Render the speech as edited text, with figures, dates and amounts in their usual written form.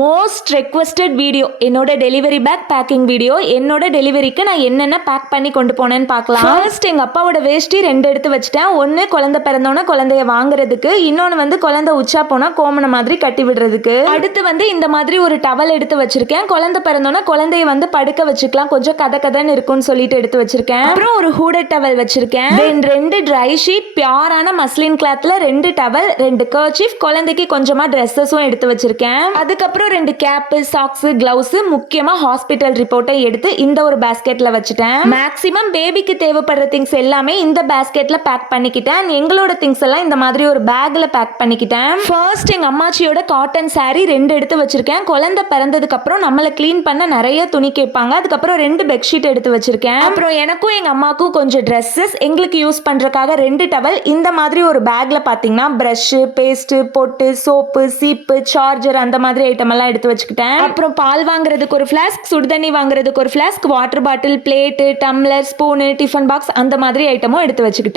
Most requested video என்னோட delivery pack packing video. என்னோட டெலிவரிக்கு நான் என்னென்ன பேக் பண்ணி கொண்டு போனேன்னு பார்க்கலாம். ஃபர்ஸ்ட் எங்க அப்பாவோட வேஷ்டி 2 எடுத்து வச்சுட்டேன். ஒன்னு குழந்தை பிறந்தோன்னா குழந்தைய வாங்குறதுக்கு, இன்னொன்னு வந்து குழந்தை உச்சா போனா கோமண மாதிரி கட்டி விடுறதுக்கு. அடுத்து வந்து இந்த மாதிரி ஒரு டவல் எடுத்து வச்சிருக்கேன். குழந்தை பிறந்தோன்னா குழந்தைய வந்து படுக்க வச்சுக்கலாம், கொஞ்சம் கதன்னு இருக்கும்னு சொல்லிட்டு எடுத்து வச்சிருக்கேன். அப்புறம் ஒரு ஹூடட் டவல் வச்சிருக்கேன். தென் 2 try sheet, பியூரான muslin கிளாத்ல 2 towel, 2 kerchief, குழந்தைக்கு கொஞ்சமா ட்ரெஸ்ஸஸும் எடுத்து வச்சிருக்கேன். அதுக்கப்புறம் 2 கேப்பு, சாக்ஸ், கிளவுஸ், முக்கியமா ஹாஸ்பிட்டல் ரிப்போர்ட்டை எடுத்து இந்த ஒரு பாஸ்கெட்ல வச்சுட்டேன். மேக்ஸிமம் பேபிக்கு தேவைப்படுற திங்ஸ் எல்லாமே இந்த பாஸ்கெட்ல பேக் பண்ணிக்கிட்டேன். எங்களோட திங்ஸ் எல்லாம் இந்த மாதிரி ஒரு பேக்ல பேக் பண்ணிக்கிட்டேன். ஃபர்ஸ்ட் எங்க அம்மாச்சியோட காட்டன் சாரி 2 எடுத்து வச்சிருக்கேன். குழந்தை பிறந்ததுக்கு அப்புறம் நம்மள கிளீன் பண்ண நிறைய துணி கேட்பாங்க. அதுக்கப்புறம் 2 பெட்ஷீட் எடுத்து வச்சிருக்கேன். அப்புறம் எனக்கும் எங்க அம்மாக்கும் கொஞ்சம் ட்ரெஸ்ஸஸ், எங்களுக்கு யூஸ் பண்றதுக்காக 2 டவல். இந்த மாதிரி ஒரு பேக்ல பாத்தீங்கன்னா பிரஷ், பேஸ்ட், பொட்டு, சோப்பு, சீப்பு, சார்ஜர் அந்த மாதிரி ஐட்டம் எல்லாம் எடுத்து வச்சுக்கிட்டேன். அப்புறம் பால் வாங்குறதுக்கு ஒரு ஃபிளாஸ்க், சுடுதண்ணி வாங்குறதுக்கு ஒரு Flask, water bottle, plate, tumbler, spoon, tiffin box அந்த மாதிரி ஐட்டமும் எடுத்து வச்சுக்கிட்டேன்.